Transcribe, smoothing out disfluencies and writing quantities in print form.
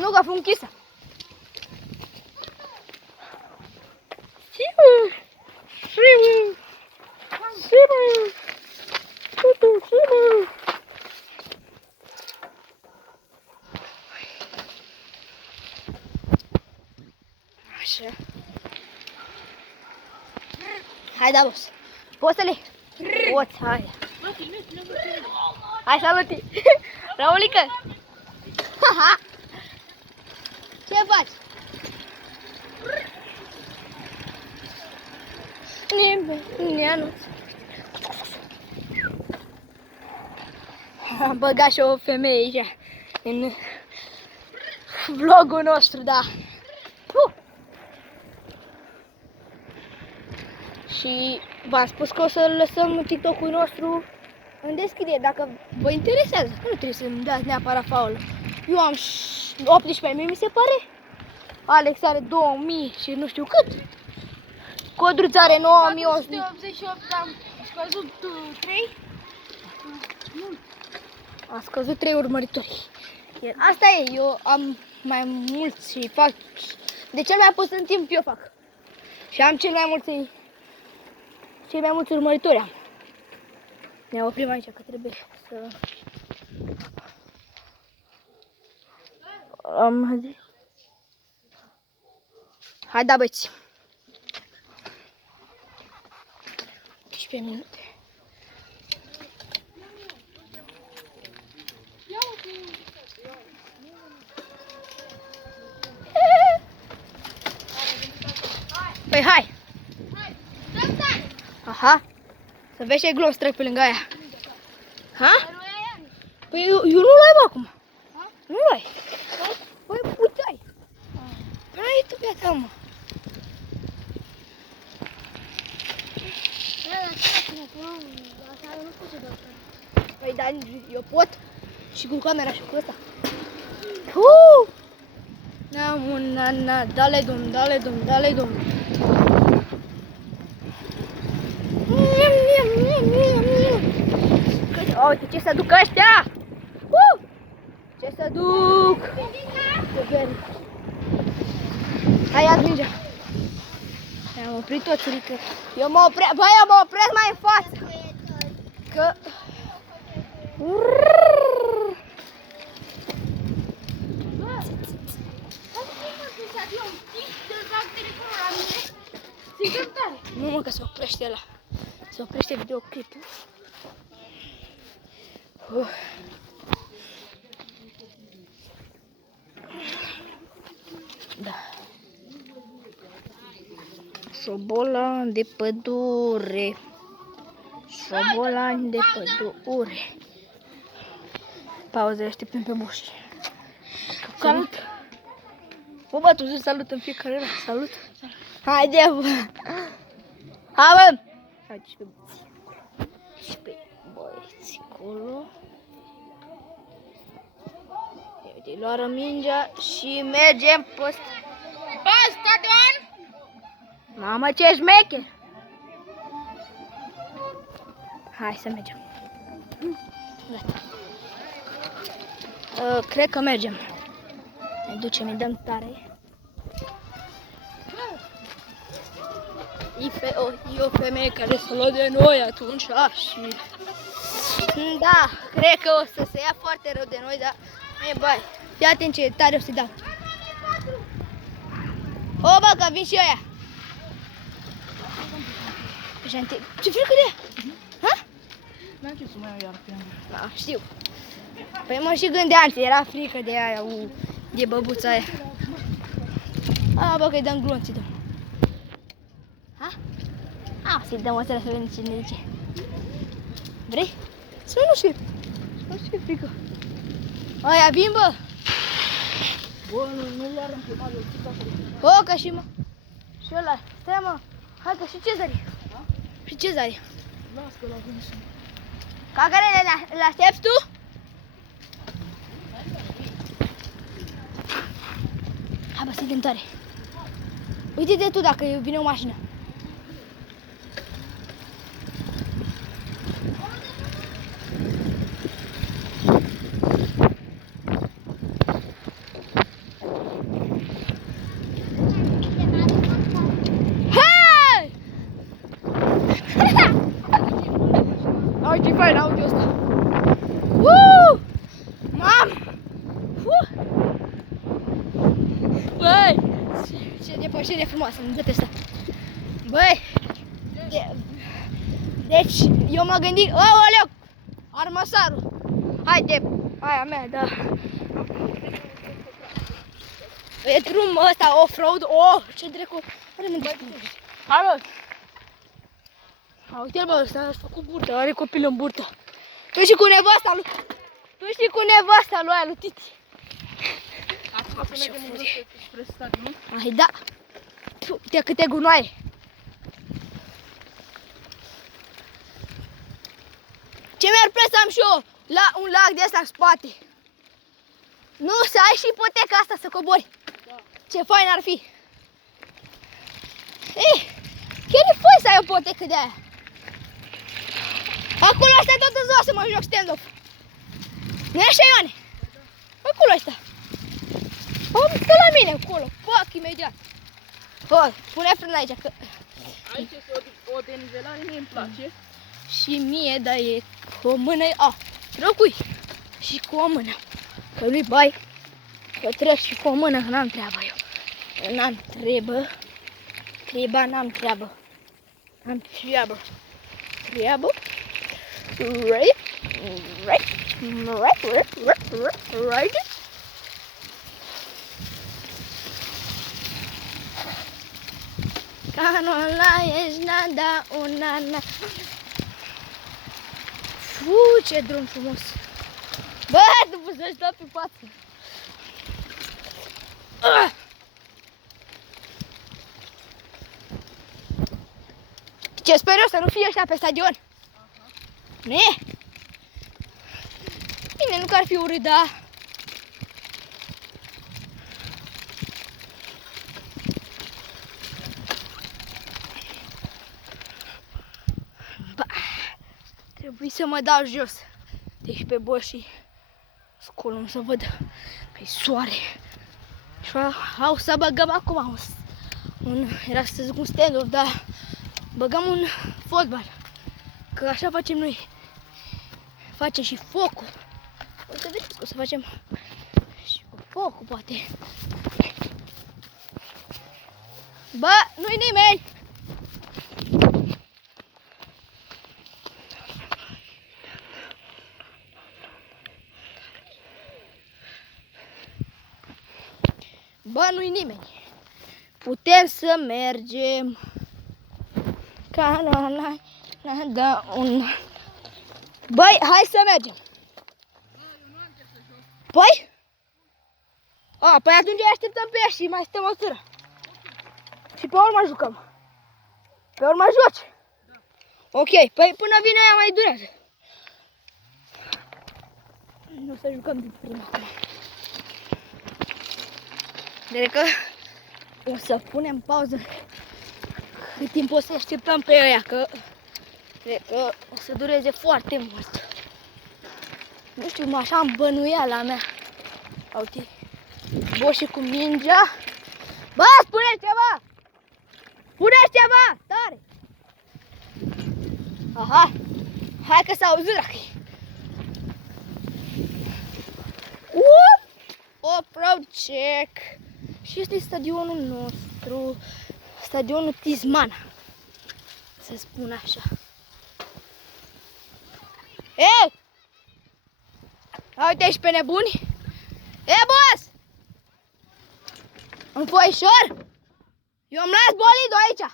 Nu, că a fost închisă. Sigur! Sigur! Sigur! Sigur! Așa. Hai, da, boss. Poți să le? Poți, hai. Hai, salut! Raulică! Ce faci? Neanuț. Am băgat și o femeie aici în vlogul nostru, da. Și v-am spus că o să lăsăm TikTok-ul nostru în descriere, dacă vă interesează. Nu trebuie să-mi dați neapărat follow. Eu am 18.000, mi se pare. Alex are 2000 și nu știu cât. Codruț are 9188, am scăzut 3. A scăzut 3 urmăritori. Asta e, eu am mai mulți și fac. De cel mai puțin timp eu fac. Și am cei mai mulți urmăritori am. Ne oprim aici că trebuie să... Hai, da, băieți. 15 minute. Păi hai! Aha! Să vezi ce glonț trec pe lângă aia. Ha? Păi eu nu l-ai, bă, acum. Nu l-ai. Păi puteai. N-ai tu pe ta, mă. Păi da, eu pot. Și cu camera și cu ăsta. Na, dale dum, dale dum, dale dum. Uite ce să duc ăștia! Ce să duc! Hai, ia mingea. Am oprit toți, Rică. Eu mă opresc mai în față. Că... Nu, mă, că se oprește ăla. Se oprește videoclipul. Da. Șobolan de pădure. Șobolan de pădure. Pauză, așteptăm pe moși. Salut! Bă, tu zici salut în fiecare ora. Salut! Haide, bă! Hai, bă! Hai, și pe băieți. Și pe băieți acolo. Uite, luară mingea și mergem pe stadion! Mamă, ce șmecher! Hai să mergem. Gata. Cred că mergem. Ne ducem, ne dăm tare. E o femeie care s-a luat de noi atunci și... Da, cred că o să se ia foarte rău de noi, dar... Bai, fii atent ce tare o să-i dau. O, bă, că vin și ăia. Ce frică de ea? Ha? N-am ce să mai iau iar pe ea. Da, știu. Păi mă și gândeam, era frică de aia, de băbuța aia. A, bă, că-i dăm glonții, dăm. Ha? A, să-i dăm o seara să vedem ce ne zice. Vrei? Să nu știu. Nu știu frică. Aia vin, bă! Bă, nu le-ar împrima de o Bă, că și mă. Și ăla, stai, mă. Hai că și Cezari. Da? Și Cezari. Las că la vin și... Ca care le aștepți tu? Hai, bă, să-i dăm tare. Uite-te tu dacă vine o mașină. Băi! Ce depășire frumoasă, nu detestă. Băi! Deci, eu mă gândit, aoleu, armasarul. Haide, aia mea, da. E drum ăsta, off-road, ce dracu. Alo. Uite-l bă, ăsta a făcut burtă, are copil în burtă. Tu și cu nevasta lui, aia lui Titi. Acum să mergem în jos spre stadion. Hai da. Uite câte gunoaie. Ce mi-ar plăcea să am și eu un lac de ăsta în spate. Nu, să ai și ipoteca asta să cobori. Da. Ce fain ar fi. Ei, chiar e fain să ai o ipotecă de aia. Acolo asta e toată ziua să mă joc stand-up. Nu e așa, Ioane? Acolo ăsta. Stă la mine acolo, fac imediat. Bă, pune frână aici că... Aici este o denivelare, mie îmi place. Și mie, dar e cu o mână... Răcui. Și cu o mână. Că nu-i bai. Că trec și cu o mână, că n-am treabă eu. N-am treabă. N-am treabă. Treabă. Right. Canola ești nada una. Ce drum frumos. Bă, după să-și dă pe față. Ce sper eu să nu fie ăștia pe stadion. Ne? Bine, nu că ar fi urât, da. Trebuie să mă dau jos. Deci pe boșii scolo să văd că e soare. Și au să băgăm acum era să zic un stand-up, dar băgăm un fotbal. Că așa facem noi. Facem și focul. O să vedeți că o să facem și cu focul, poate. Bă, nu-i nimeni! Bă, nu-i nimeni. Putem să mergem. Băi, hai să mergem. Păi? Păi atunci așteptăm pe ea și mai stăm o țără. Și pe urmă jucăm. Pe urmă joci? Da. Ok, păi până vine aia mai durează. Nu să jucăm din prima. Deci că o să punem pauză cât timp o să așteptăm pe ăia, că cred că o să dureze foarte mult. Nu știu, așa am bănuiala mea. Uite, boșii cu mingea. Bă, spune-ți ceva! Spune-ți ceva! Tare! Aha! Hai că s-a auzit dacă e. Off-road check! Și este stadionul nostru, stadionul Tizmana, să spun așa. Ei! Uite, ești pe nebuni? Boss! Un foișor? Eu îmi las bolidul aici!